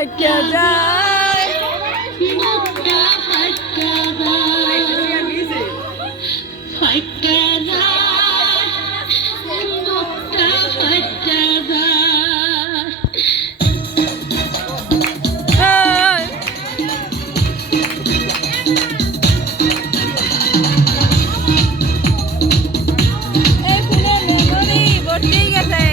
ফাইটা যায় বুকটা ফাইটা যায় ফাইটা যায় বুকটা ফাইটা যায় এই ফুলে মেমরি ভর্তি গেছে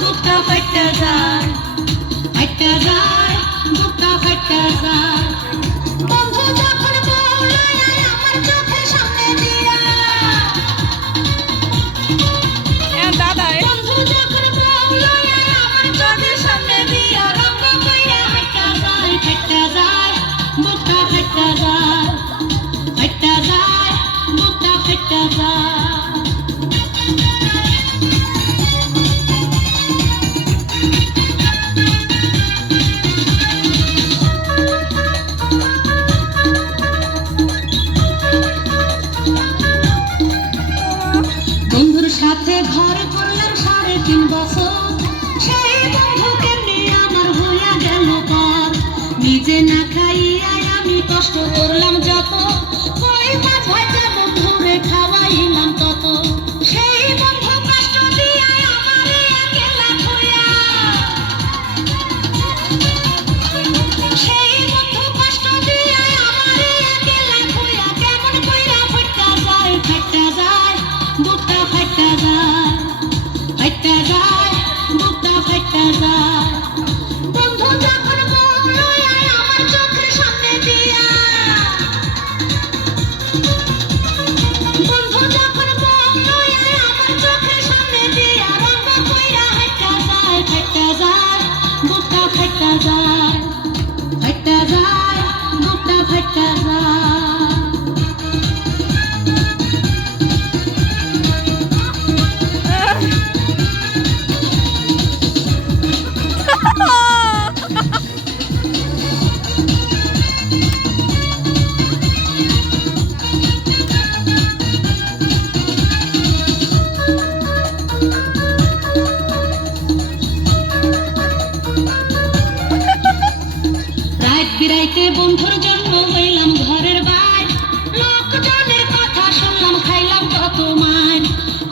বুকটা ফাইটা যায় ফাইটা যায় বুকটা ফাইটা যায় বন্ধু যখন বউলায় আমার চোখের সামনে দিয়া দাদা বন্ধু যখন বউলায় আমার চোখের সামনে দিয়া রঙ কইরা ফাইটা যায় বুকটা ফাইটা যায় ফাইটা যায় বুকটা ফাইটা যায় বন্ধুর সাথে ঘর করলাম 3.5 বছর সেই বন্ধুকে নিয়ে আমার হইয়া গেল পর নিজে না খাইয়া আমি কষ্ট করলাম যত কই মাছ ভাজা বন্ধুরে খাওয়াইলাম তত সেই বন্ধু কষ্ট দিয়া আমারে একলা থইয়া সেই বন্ধু কষ্ট দিয়া আমারে একলা থইয়া কেমন কইরা ফাইটা যায় বুকটা ফাইটা যায় ফাইটা যায় বুকটা ফাইটা যায় বন্ধু যখন বউলায় আমার চোখের সামনে দিয়া বন্ধু যখন বউলায় আমার চোখের সামনে দিয়া রঙ কইরা ফাইটা যায় বুকটা ফাইটা যায় বুকটা ফাইটা যায় বিরাইতে বন্ধুর জন্য হইলাম ঘরের বাইর লোকজনের কথা শুনলাম খাইলাম কত মার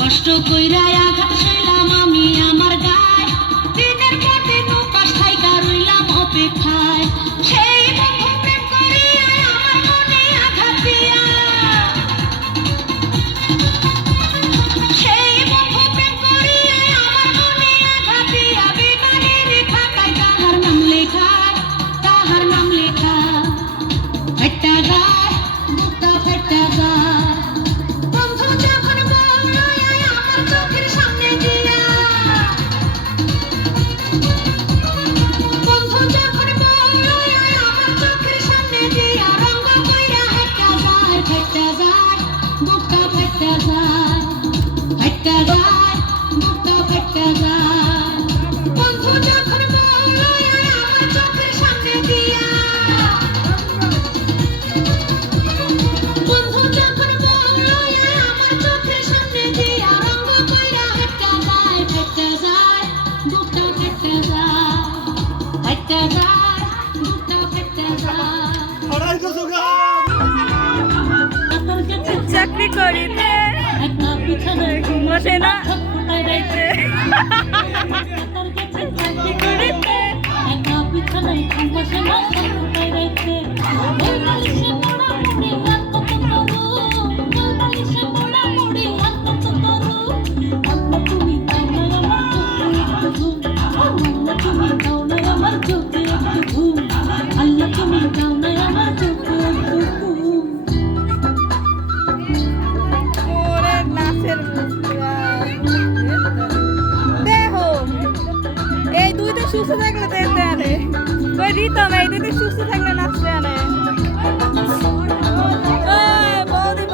কষ্ট কইরা আঘাত সইলাম আমি আমার গায় দিনের পর দিন উপাস থাইকা রইলাম অপেক্ষায় সেই বন্ধু প্রেম করিয়া আমার মনে আঘাত দিয়া সেই বন্ধু প্রেম করিয়া আমার মনে আঘাত দিয়া বিমানের খাতায় তাহার নাম লেখা ফাইটা যায় বুকটা ফাইটা যায় বন্ধু যখন বউলায় আমার চোখের সামনে দিয়া বন্ধু যখন বউলায় আমার চোখের সামনে দিয়া রঙ কইরা ফাইটা যায় বুকটা ফাইটা যায় বুকটা ফাইটা যায় বন্ধু যখন বউলায় আমার চোখের সামনে দিয়া বন্ধু যখন বউলায় আমার চোখের সামনে দিয়া রঙ কইরা ফাইটা যায় বুকটা ফাইটা যায় বুকটা ফাইটা যায় চাকরি করিতে একটা বিছানায় বসে না যাইতে চাকরি করিতে একটা বিছানায় বসে না যাইতে ওই বালিশে মোড়া মুড়ি আর কত করু ওই বালিশে মোড়া মুড়ি আর কত করু আল্লাহ তুমি দাও না আমার ঘুম আল্লাহ তুমি দাও না আমার চোখে ঘুম আল্লাহ তুমি দাও না আমার চোখে ঘুম ওরে নাচের দেখো এই দুইটা সুস্থ থাকলে দেখতে আনে কই রিতম এই দুইটা সুস্থ থাকলে নাচতে আনে বৌদি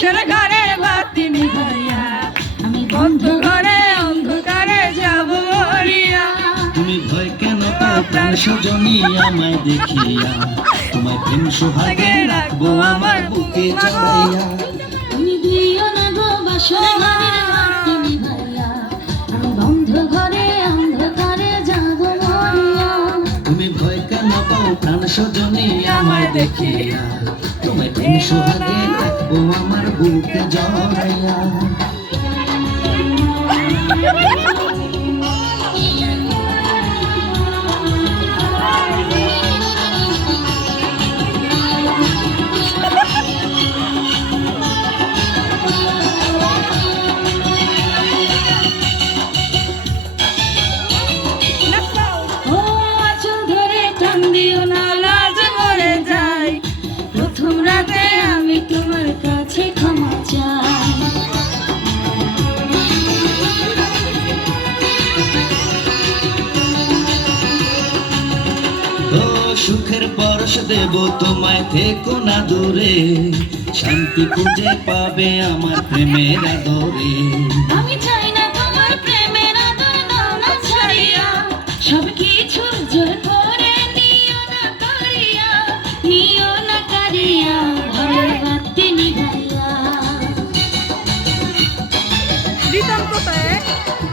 বাসর ঘরের বাতি নিভাইয়া আমি বন্ধু ঘরে অন্ধকারে যাব মরিয়া। তুমি ভয় কেন পাও প্রাণ সজনী আমায় দেখিয়া, তোমায় প্রেম সোহাগে রাখবো আমার বুকে জড়াইয়া। তুমি দিও না গো বাসর ঘরের বাতি নিভাইয়া, আমি বন্ধ ঘরে অন্ধকারে যাব মরিয়া। তুমি ভয় কেন পাও প্রাণ সজনী আমায় দেখিয়া, তোমায় প্রেম সোহাগে রাখবো আমার বুকে জড়াইয়া। ও আঁচল ধরে টান দিও না, লাজ মরে যাই। প্রথম রাতে আমি তোমার কাছে ক্ষমা চাই। ও সুখের পরশ দেব তোমায়, থেকো না দূরে, শান্তি খুঁজে পাবে আমার প্রেমের আদরে। আমি চাই না তোমার প্রেমের আদর দাও না ছাড়িয়া, সব কিছু জোর করে নিও না কারিয়া, নিও না কারিয়া, ঘরের বাতি নিভাইয়া। রিতম কোথায়?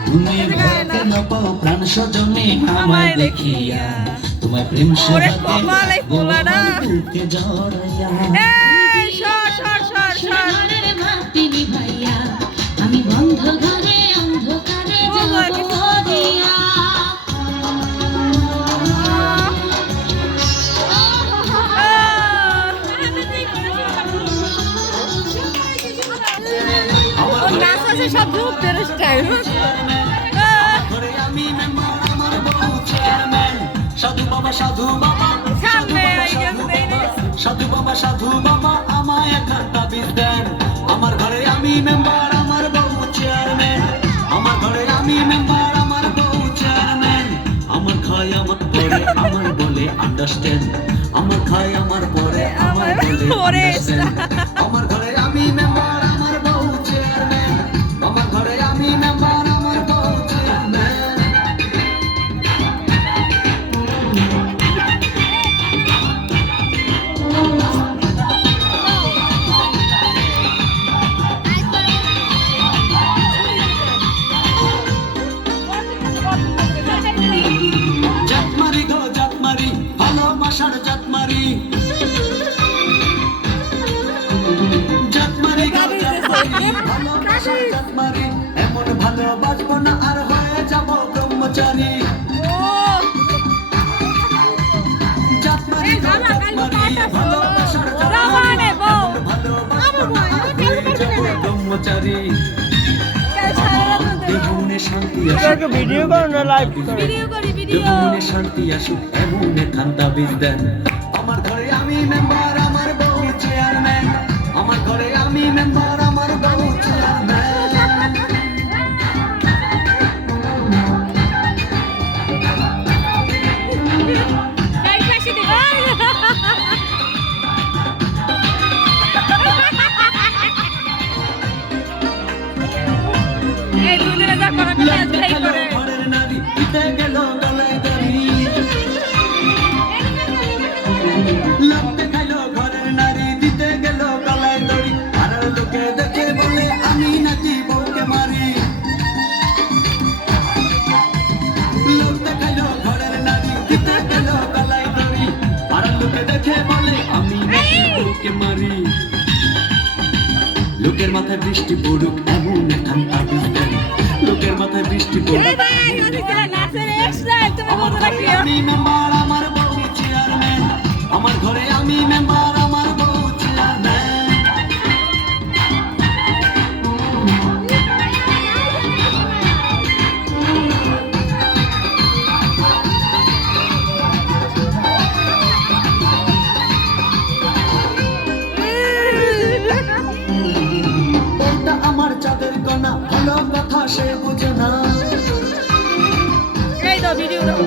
তুমি ভয় কেন পাও প্রাণ সজনী আমায় দেখিয়া, তোমায় প্রেম ওরে সোহাগে কপাল এই রাখবো পোলাটা। আমার বুকে জড়াইয়া। এই সর সর সর সর। ঘরের বাতি নিভাইয়া, আমি বন্ধ ঘরে অন্ধকারে ও যাব বাবা, কিছু মরিয়া। ওর নাচ আছে সব ধূপের স্টাইল। ঘরে আমি মেম্বার আমার বউ চেয়ারম্যান, সাধু বাবা সাধু বাবা, সামনে আইগা দেইনি। সাধু বাবা সাধু বাবা আমায় একটা তাবিজ দেন। আমার ঘরে আমি মেম্বার আমার বউ চেয়ারম্যান, আমার ঘরে আমি মেম্বার আমার বউ চেয়ারম্যান। আমার খায় আমার পরে আমার বলে আন্ডারস্ট্যান্ড, আমার খায় আমার পরে আমার বলে ওরে আন্ডারস্ট্যান্ড। আমার ঘরে আমি মেম্বার আমার বউ চেয়ারম্যান, আমার ঘরে আমি মেম্বার আমার বউ চেয়ারম্যান। জাতমারি গো জাতমারি, ভালোবাসার জাতমারি। জাতমারি গো জাতমারি, ভালোবাসার জাতমারি। এমন ভালোবাসবো না আর হয়ে যাব ব্রহ্মচারী। ও জাতমারি গো জাতমারি, ভালোবাসার রমানে জাতমারি। বউ। এমন ভালোবাসবো না আর হয়ে যাব ব্রহ্মচারী। দেবনে শান্তি আসুক, ভিডিও করো না লাইভ ভিডিও করি ভিডিও। দেবনে শান্তি আসুক এমন খান তাবিজ দেন। আমার ঘরে আমি মেম্বার আমার বউ চেয়ারম্যান, আমার ঘরে আমি মেম্বার আমার বউ চেয়ারম্যান। লাইট ফাঁসি দিব। এই দুজনে যা করে না লাগতে ভাই গেল করে। ঘরের নারী, দিতে গেল গলায় দড়ি। লাগতে গেল ঘরের নারী, দিতে গেল গলায় দড়ি। পাড়ার লোকে দেখে বলে আমি নাকি বউকে মারি। লাগতে গেল ঘরের নারী, দিতে গেল গলায় দড়ি। পাড়ার লোকে দেখে বলে আমি নাকি বউকে মারি। লোকের মাথায় বৃষ্টি পড়ুক এমন এখন তাবিজ দেন, লোকের মাথায় বৃষ্টি পড়ুক। এই ভাই ওদিকে নাচের এক্সট্রা তুমি আমার বলতে ঘরে রাখিও। আমি মেম্বার আমার বউ চেয়ারম্যান, আমার ঘরে আমি মেম্বার আমার বউ চেয়ারম্যান। বউটা আমার চাঁদের কণা, ভালো কথা সে বোঝে না। এই দাও ভিডিও দাও।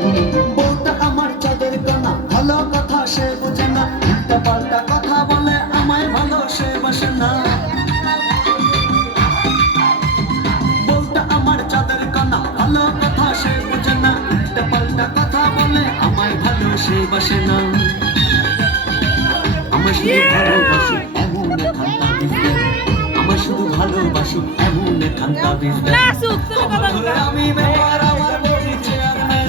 বউটা আমার চাঁদের কণা, ভালো কথা সে বোঝে না। উল্টা পাল্টা কথা বলে আমায় ভালো সে বাসে না। ভালোবাসে না আমার শুধু ভালোবাসো এমন এখান তাবিজ দেন আমার শুধু ভালোবাসো এমন এখান তাবিজ দেন নাচুক তুমি আমার কথা ঘরে আমি মেম্বার আমার বউ চেয়ারম্যান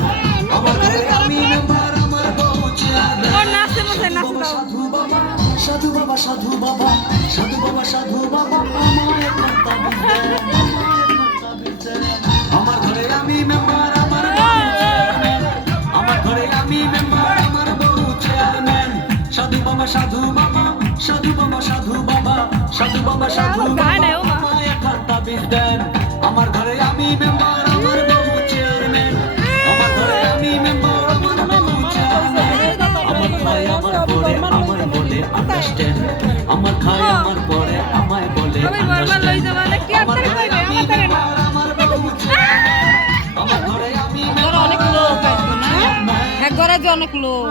আমার ঘরে আমি মেম্বার আমার বউ চেয়ারম্যান ওর নাচতে মধ্যে নাচতে দাও সাধু বাবা সাধু বাবা সাধু বাবা সাধু বাবা সাধু বাবা আমায় এখান তাবিজ দেন আমার ঘরে আমি মেম্বার আমার বউ চেয়ারম্যান আমার ঘরে আমি মেম্বার আমার বউ চেয়ারম্যান সাধু বাবা সাধু বাবা সাধু বাবা সাধু বাবা সাধু বাবা সাধু বাবা আমায় এখান তাবিজ দেন আমার ঘরে আমি মেম্বার আমার বউ চেয়ারম্যান আমার ঘরে আমি মেম্বার আমার বউ চেয়ারম্যান আমার খাই আমার পরে আমায় বলে আন্ডারস্ট্যান্ড আমার খাই আমার পরে আমায় বলে আমি বলবার লই যাবা না কি আর তারে কইবে আমার তারে না আমার বউ চেয়ারম্যান আমার ঘরে আমি ঘরে অনেক লোক আছে না এক ঘরে যে অনেক লোক